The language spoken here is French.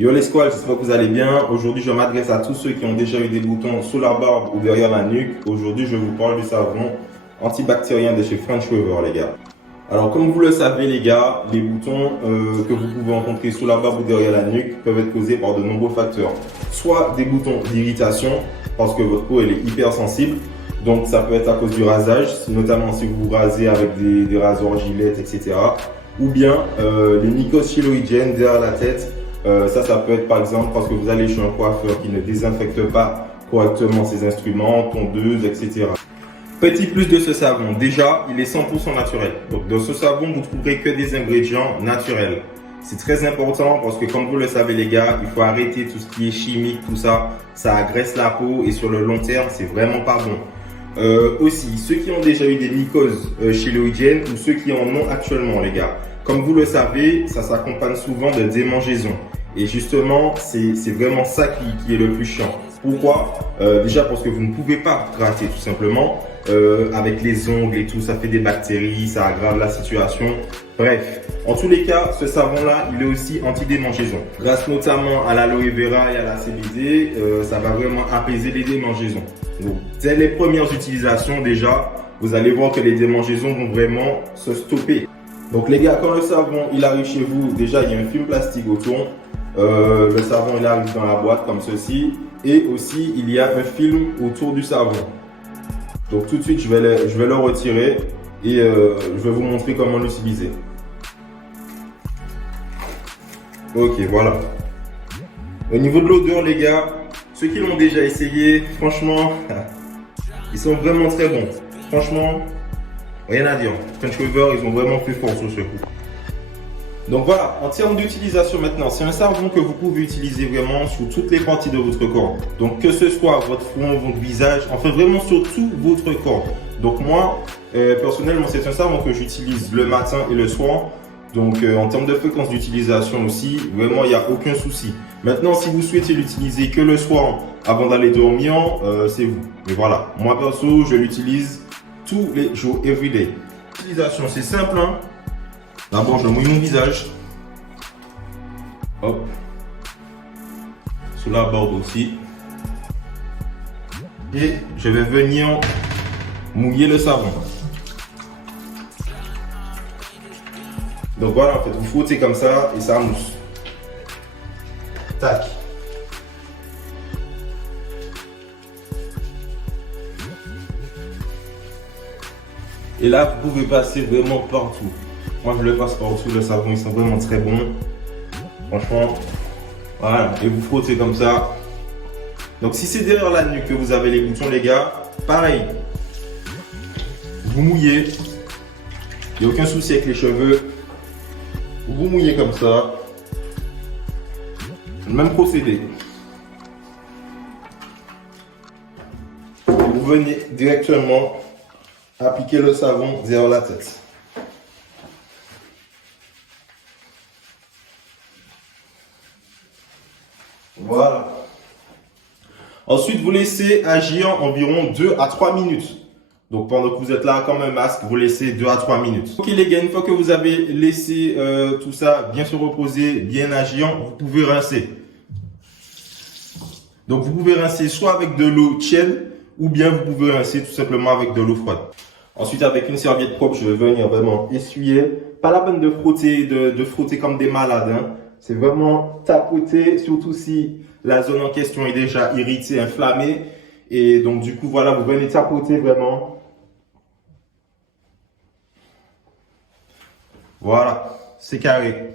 Yo les squads, j'espère que vous allez bien. Aujourd'hui, je m'adresse à tous ceux qui ont déjà eu des boutons sous la barbe ou derrière la nuque. Aujourd'hui, je vous parle du savon antibactérien de chez French River, les gars. Alors, comme vous le savez, les gars, les boutons que vous pouvez rencontrer sous la barbe ou derrière la nuque peuvent être causés par de nombreux facteurs. Soit des boutons d'irritation, parce que votre peau elle est hypersensible. Donc, ça peut être à cause du rasage, notamment si vous vous rasez avec des rasoirs gilettes, etc. Ou bien les mycoses chylhoïdiennes derrière la tête. Ça peut être par exemple parce que vous allez chez un coiffeur qui ne désinfecte pas correctement ses instruments, tondeuses, etc. Petit plus de ce savon, déjà, il est 100% naturel. Donc dans ce savon, vous ne trouverez que des ingrédients naturels. C'est très important parce que comme vous le savez les gars, il faut arrêter tout ce qui est chimique, tout ça. Ça agresse la peau et sur le long terme, c'est vraiment pas bon. Aussi, ceux qui ont déjà eu des mycoses chylhoïdiennes ou ceux qui en ont actuellement les gars. Comme vous le savez, ça s'accompagne souvent de démangeaisons. Et justement, c'est vraiment ça qui est le plus chiant. Pourquoi? Déjà parce que vous ne pouvez pas gratter tout simplement. Avec les ongles et tout, ça fait des bactéries, ça aggrave la situation. Bref, en tous les cas, ce savon-là, il est aussi anti-démangeaison. Grâce notamment à l'aloe vera et à la CBD, ça va vraiment apaiser les démangeaisons. Donc, dès les premières utilisations déjà, vous allez voir que les démangeaisons vont vraiment se stopper. Donc les gars, quand le savon il arrive chez vous, déjà il y a un film plastique autour. Le savon il arrive dans la boîte comme ceci. Et aussi il y a un film autour du savon. Donc tout de suite je vais le retirer et je vais vous montrer comment l'utiliser. Ok, voilà. Au niveau de l'odeur les gars, ceux qui l'ont déjà essayé, franchement, ils sont vraiment très bons. Franchement, rien à dire. French River, ils ont vraiment fait fort sur ce coup. Donc voilà, en termes d'utilisation maintenant, c'est un savon que vous pouvez utiliser vraiment sur toutes les parties de votre corps. Donc que ce soit votre front, votre visage, enfin vraiment sur tout votre corps. Donc moi, personnellement, c'est un savon que j'utilise le matin et le soir. Donc en termes de fréquence d'utilisation aussi, vraiment il n'y a aucun souci. Maintenant, si vous souhaitez l'utiliser que le soir avant d'aller dormir, c'est vous. Mais voilà, moi perso, je l'utilise tous les jours, everyday. L'utilisation, c'est simple. Hein? D'abord, je mouille mon visage. Hop. Sous la barbe aussi. Et je vais venir mouiller le savon. Donc voilà, en fait, vous frottez comme ça et ça mousse. Tac. Et là, vous pouvez passer vraiment partout. Moi, je le passe partout. Le savon, ils sont vraiment très bons. Franchement, voilà. Et vous frottez comme ça. Donc, si c'est derrière la nuque que vous avez les boutons, les gars, pareil. Vous mouillez. Il n'y a aucun souci avec les cheveux. Vous mouillez comme ça. Le même procédé. Et vous venez directement appliquer le savon derrière la tête. Voilà. Ensuite, vous laissez agir environ 2 à 3 minutes. Donc, pendant que vous êtes là comme un masque, vous laissez 2 à 3 minutes. Ok les gars, une fois que vous avez laissé tout ça bien se reposer, bien agir, vous pouvez rincer. Donc, vous pouvez rincer soit avec de l'eau tiède ou bien vous pouvez rincer tout simplement avec de l'eau froide. Ensuite, avec une serviette propre, je vais venir vraiment essuyer. Pas la peine de frotter, de frotter comme des malades. Hein. C'est vraiment tapoter, surtout si la zone en question est déjà irritée, inflammée. Et donc, du coup, voilà, vous venez tapoter vraiment. Voilà, c'est carré.